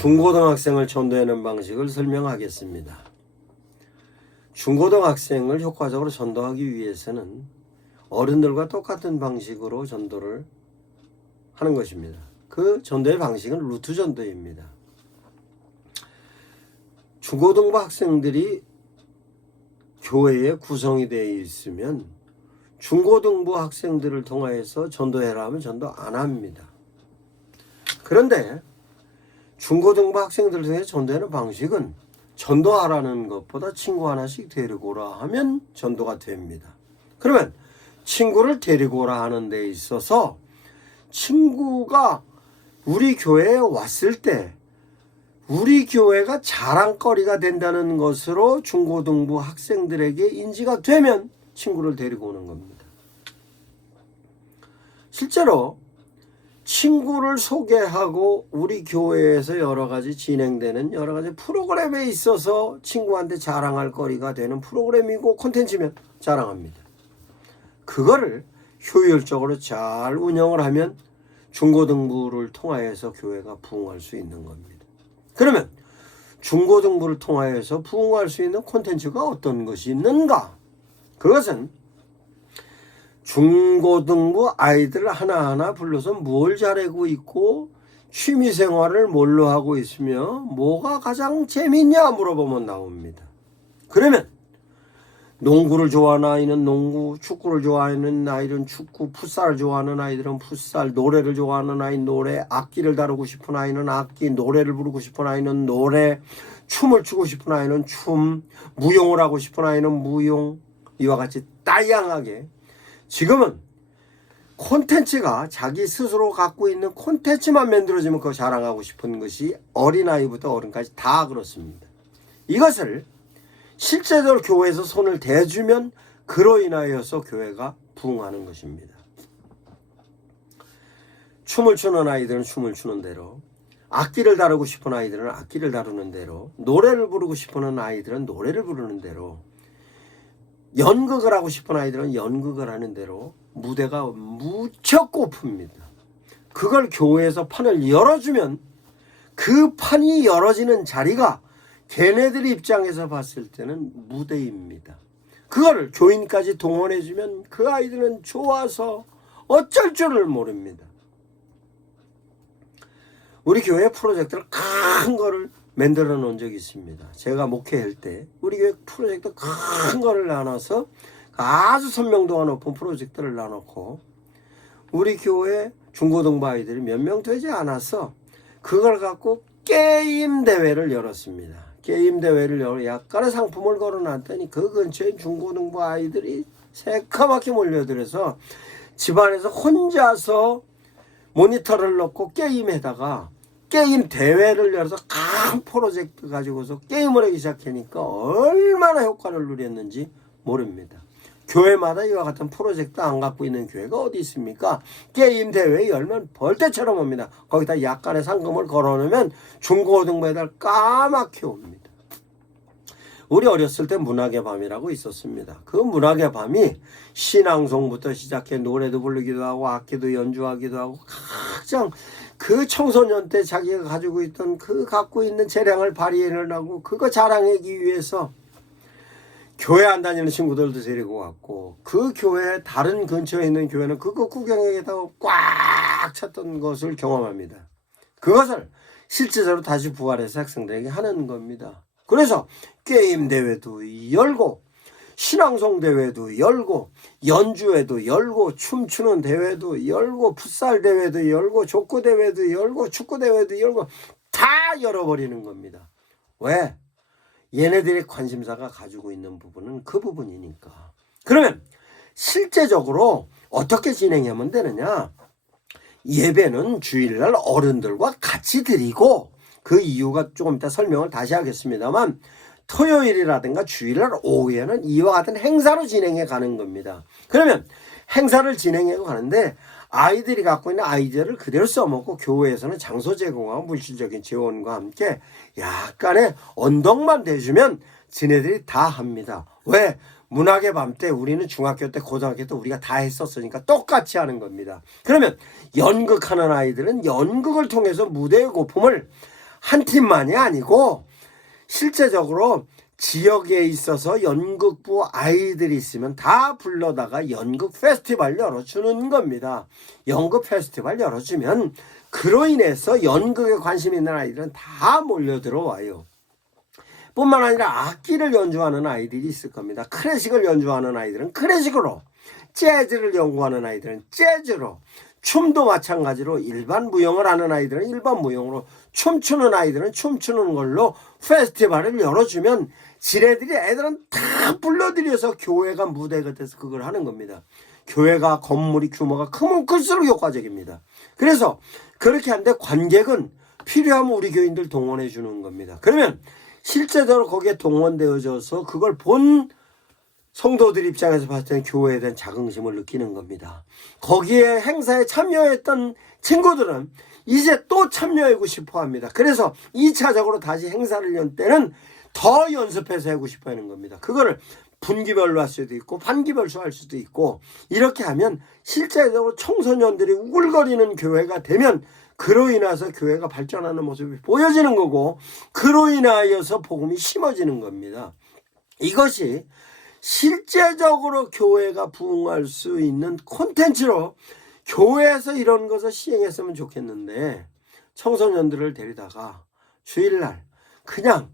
중고등학생을 전도하는 방식을 설명하겠습니다. 중고등학생을 효과적으로 전도하기 위해서는 어른들과 똑같은 방식으로 전도를 하는 것입니다. 그 전도의 방식은 루트 전도입니다. 중고등부 학생들이 교회에 구성이 되어 있으면 중고등부 학생들을 통하여서 전도해라 하면 전도 안 합니다. 그런데 중고등부 학생들을 통해 전도하는 방식은 전도하라는 것보다 친구 하나씩 데리고 오라 하면 전도가 됩니다. 그러면 친구를 데리고 오라 하는 데 있어서 친구가 우리 교회에 왔을 때 우리 교회가 자랑거리가 된다는 것으로 중고등부 학생들에게 인지가 되면 친구를 데리고 오는 겁니다. 실제로 친구를 소개하고 우리 교회에서 여러 가지 진행되는 여러 가지 프로그램에 있어서 친구한테 자랑할 거리가 되는 프로그램이고 콘텐츠면 자랑합니다. 그거를 효율적으로 잘 운영을 하면 중고등부를 통하여서 교회가 부흥할 수 있는 겁니다. 그러면 중고등부를 통하여서 부흥할 수 있는 콘텐츠가 어떤 것이 있는가? 그것은 중고등부 아이들 하나하나 불러서 뭘 잘하고 있고 취미생활을 뭘로 하고 있으며 뭐가 가장 재밌냐 물어보면 나옵니다. 그러면 농구를 좋아하는 아이는 농구, 축구를 좋아하는 아이는 축구, 풋살을 좋아하는 아이들은 풋살, 노래를 좋아하는 아이는 노래, 악기를 다루고 싶은 아이는 악기, 노래를 부르고 싶은 아이는 노래, 춤을 추고 싶은 아이는 춤, 무용을 하고 싶은 아이는 무용, 이와 같이 다양하게 지금은 콘텐츠가 자기 스스로 갖고 있는 콘텐츠만 만들어지면 그거 자랑하고 싶은 것이 어린아이부터 어른까지 다 그렇습니다. 이것을 실제적으로 교회에서 손을 대주면 그로 인하여서 교회가 부흥하는 것입니다. 춤을 추는 아이들은 춤을 추는 대로, 악기를 다루고 싶은 아이들은 악기를 다루는 대로, 노래를 부르고 싶은 아이들은 노래를 부르는 대로, 연극을 하고 싶은 아이들은 연극을 하는 대로 무대가 무척 고픕니다. 그걸 교회에서 판을 열어주면 그 판이 열어지는 자리가 걔네들 입장에서 봤을 때는 무대입니다. 그걸 교인까지 동원해주면 그 아이들은 좋아서 어쩔 줄을 모릅니다. 우리 교회 프로젝트를 큰 거를 만들어 놓은 적이 있습니다. 제가 목회할 때 우리 교회 프로젝트 큰 거를 나눠서 아주 선명도가 높은 프로젝트를 나눠놓고 우리 교회 중고등부 아이들이 몇 명 되지 않아서 그걸 갖고 게임 대회를 열었습니다. 게임 대회를 열어 약간의 상품을 걸어놨더니 그 근처에 중고등부 아이들이 새카맣게 몰려들어서 집안에서 혼자서 모니터를 놓고 게임에다가 게임 대회를 열어서 큰 프로젝트 가지고서 게임을 하기 시작하니까 얼마나 효과를 누렸는지 모릅니다. 교회마다 이와 같은 프로젝트 안 갖고 있는 교회가 어디 있습니까? 게임 대회 열면 벌떼처럼 옵니다. 거기다 약간의 상금을 걸어놓으면 중고등부 애들 까맣게 옵니다. 우리 어렸을 때 문학의 밤이라고 있었습니다. 그 문학의 밤이 신앙송부터 시작해 노래도 부르기도 하고 악기도 연주하기도 하고 가장 그 청소년 때 자기가 가지고 있던 그 갖고 있는 재량을 발휘하고 그거 자랑하기 위해서 교회 안 다니는 친구들도 데리고 왔고 그 교회 다른 근처에 있는 교회는 그거 구경하겠다고 꽉 찼던 것을 경험합니다. 그것을 실제적으로 다시 부활해서 학생들에게 하는 겁니다. 그래서 게임 대회도 열고 신앙송 대회도 열고 연주회도 열고 춤추는 대회도 열고 풋살 대회도 열고 족구 대회도 열고 축구 대회도 열고 다 열어버리는 겁니다. 왜? 얘네들의 관심사가 가지고 있는 부분은 그 부분이니까. 그러면 실제적으로 어떻게 진행하면 되느냐? 예배는 주일날 어른들과 같이 드리고 그 이유가 조금 이따 설명을 다시 하겠습니다만 토요일이라든가 주일날 오후에는 이와 같은 행사로 진행해 가는 겁니다. 그러면 행사를 진행해 가는데 아이들이 갖고 있는 아이디어를 그대로 써먹고 교회에서는 장소 제공하고 물질적인 지원과 함께 약간의 언덕만 대주면 지네들이 다 합니다. 왜? 문학의 밤 때 우리는 중학교 때 고등학교 때 우리가 다 했었으니까 똑같이 하는 겁니다. 그러면 연극하는 아이들은 연극을 통해서 무대의 고품을 한 팀만이 아니고 실제적으로 지역에 있어서 연극부 아이들이 있으면 다 불러다가 연극 페스티벌 열어주는 겁니다. 연극 페스티벌 열어주면 그로 인해서 연극에 관심 있는 아이들은 다 몰려 들어와요. 뿐만 아니라 악기를 연주하는 아이들이 있을 겁니다. 클래식을 연주하는 아이들은 클래식으로, 재즈를 연구하는 아이들은 재즈로, 춤도 마찬가지로 일반 무용을 하는 아이들은 일반 무용으로, 춤추는 아이들은 춤추는 걸로 페스티벌을 열어주면 지네들이 애들은 다 불러들여서 교회가 무대가 돼서 그걸 하는 겁니다. 교회가 건물이 규모가 크면 클수록 효과적입니다. 그래서 그렇게 하는데 관객은 필요하면 우리 교인들 동원해 주는 겁니다. 그러면 실제적으로 거기에 동원되어져서 그걸 본 성도들 입장에서 봤을 때는 교회에 대한 자긍심을 느끼는 겁니다. 거기에 행사에 참여했던 친구들은 이제 또 참여하고 싶어 합니다. 그래서 2차적으로 다시 행사를 연 때는 더 연습해서 하고 싶어 하는 겁니다. 그거를 분기별로 할 수도 있고 반기별로 할 수도 있고, 이렇게 하면 실제적으로 청소년들이 우글거리는 교회가 되면 그로 인해서 교회가 발전하는 모습이 보여지는 거고, 그로 인하여서 복음이 심어지는 겁니다. 이것이 실제적으로 교회가 부흥할 수 있는 콘텐츠로 교회에서 이런 것을 시행했으면 좋겠는데, 청소년들을 데리다가 주일날 그냥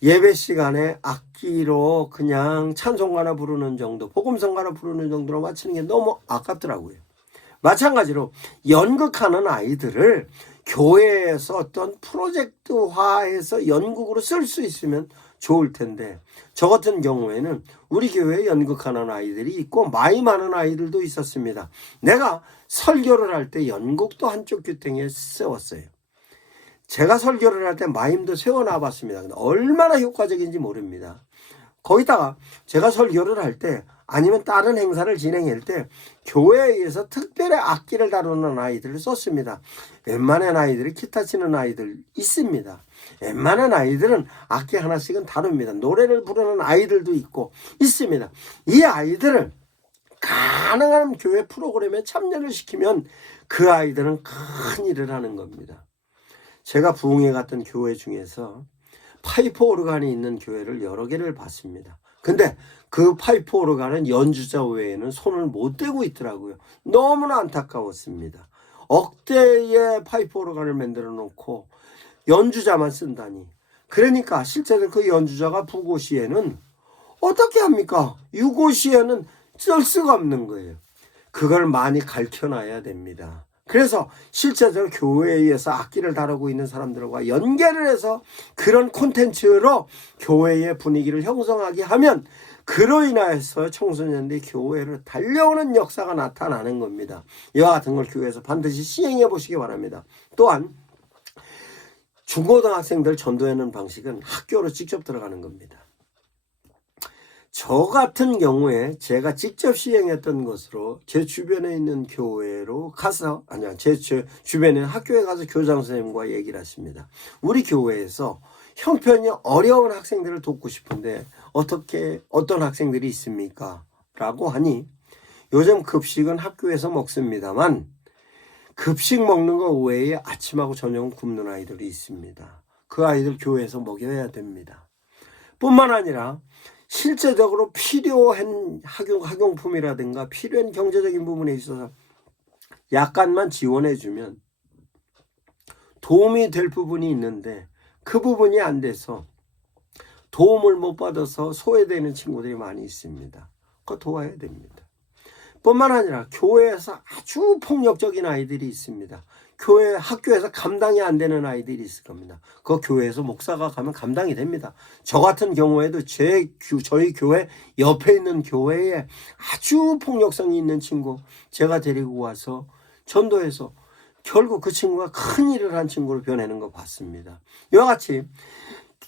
예배 시간에 악기로 그냥 찬송가나 부르는 정도, 복음성가나 부르는 정도로 마치는 게 너무 아깝더라고요. 마찬가지로 연극하는 아이들을 교회에서 어떤 프로젝트화해서 연극으로 쓸 수 있으면 좋을 텐데, 저 같은 경우에는 우리 교회에 연극하는 아이들이 있고 마임하는 아이들도 있었습니다. 내가 설교를 할 때 연극도 한쪽 규탱에 세웠어요. 제가 설교를 할 때 마임도 세워놔 봤습니다. 근데 얼마나 효과적인지 모릅니다. 거기다가 제가 설교를 할 때 아니면 다른 행사를 진행할 때 교회에 의해서 특별히 악기를 다루는 아이들을 썼습니다. 웬만한 아이들이 기타 치는 아이들 있습니다. 웬만한 아이들은 악기 하나씩은 다룹니다. 노래를 부르는 아이들도 있고 있습니다. 이 아이들을 가능한 교회 프로그램에 참여를 시키면 그 아이들은 큰 일을 하는 겁니다. 제가 부흥회 갔던 교회 중에서 파이프 오르간이 있는 교회를 여러 개를 봤습니다. 근데 그 파이프 오르간은 연주자 외에는 손을 못 대고 있더라고요. 너무나 안타까웠습니다. 억대의 파이프 오르간을 만들어 놓고 연주자만 쓴다니. 그러니까 실제로 그 연주자가 부고시에는 어떻게 합니까? 유고시에는 쓸 수가 없는 거예요. 그걸 많이 가르쳐놔야 됩니다. 그래서 실제적으로 교회에 의해서 악기를 다루고 있는 사람들과 연계를 해서 그런 콘텐츠로 교회의 분위기를 형성하게 하면 그로 인해서 청소년들이 교회로 달려오는 역사가 나타나는 겁니다. 이와 같은 걸 교회에서 반드시 시행해 보시기 바랍니다. 또한 중고등학생들 전도하는 방식은 학교로 직접 들어가는 겁니다. 저 같은 경우에 제가 직접 시행했던 것으로 제 주변에 있는 교회로 가서, 제 주변에 학교에 가서 교장 선생님과 얘기를 했습니다. 우리 교회에서 형편이 어려운 학생들을 돕고 싶은데 어떤 학생들이 있습니까? 라고 하니, 요즘 급식은 학교에서 먹습니다만 급식 먹는 거 외에 아침하고 저녁은 굶는 아이들이 있습니다. 그 아이들 교회에서 먹여야 됩니다. 뿐만 아니라 실제적으로 필요한 학용품이라든가 필요한 경제적인 부분에 있어서 약간만 지원해주면 도움이 될 부분이 있는데 그 부분이 안 돼서 도움을 못 받아서 소외되는 친구들이 많이 있습니다. 그거 도와야 됩니다. 뿐만 아니라 교회에서 아주 폭력적인 아이들이 있습니다. 학교에서 감당이 안 되는 아이들이 있을 겁니다. 그 교회에서 목사가 가면 감당이 됩니다. 저 같은 경우에도 저희 교회 옆에 있는 교회에 아주 폭력성이 있는 친구 제가 데리고 와서 전도해서 결국 그 친구가 큰 일을 한 친구로 변하는 거 봤습니다. 이와 같이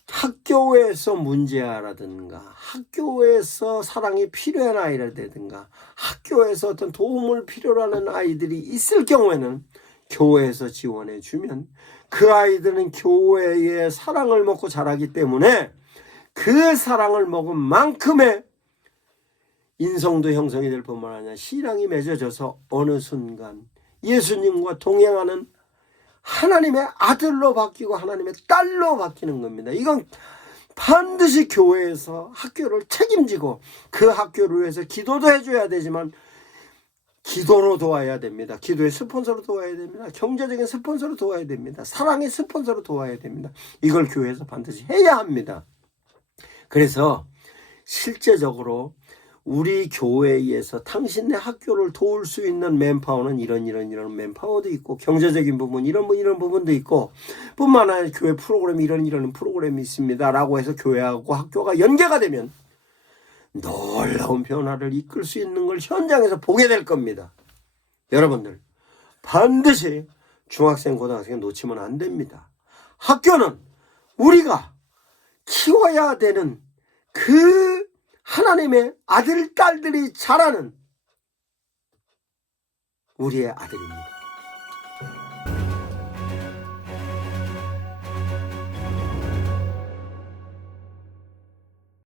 학교에서 문제아라든가 학교에서 사랑이 필요한 아이라든가 학교에서 어떤 도움을 필요로 하는 아이들이 있을 경우에는 교회에서 지원해 주면 그 아이들은 교회의 사랑을 먹고 자라기 때문에 그 사랑을 먹은 만큼의 인성도 형성이 될 뿐만 아니라 신앙이 맺어져서 어느 순간 예수님과 동행하는 하나님의 아들로 바뀌고 하나님의 딸로 바뀌는 겁니다. 이건 반드시 교회에서 학교를 책임지고 그 학교를 위해서 기도도 해줘야 되지만 기도로 도와야 됩니다. 기도의 스폰서로 도와야 됩니다. 경제적인 스폰서로 도와야 됩니다. 사랑의 스폰서로 도와야 됩니다. 이걸 교회에서 반드시 해야 합니다. 그래서 실제적으로 우리 교회에서 당신네 학교를 도울 수 있는 맨파워는 이런 맨파워도 있고, 경제적인 부분 이런 부분도 있고, 뿐만 아니라 교회 프로그램이 이런 프로그램이 있습니다 라고 해서 교회하고 학교가 연계가 되면 놀라운 변화를 이끌 수 있는 걸 현장에서 보게 될 겁니다. 여러분들 반드시 중학생 고등학생 놓치면 안 됩니다. 학교는 우리가 키워야 되는 그 하나님의 아들 딸들이 자라는 우리의 아들입니다.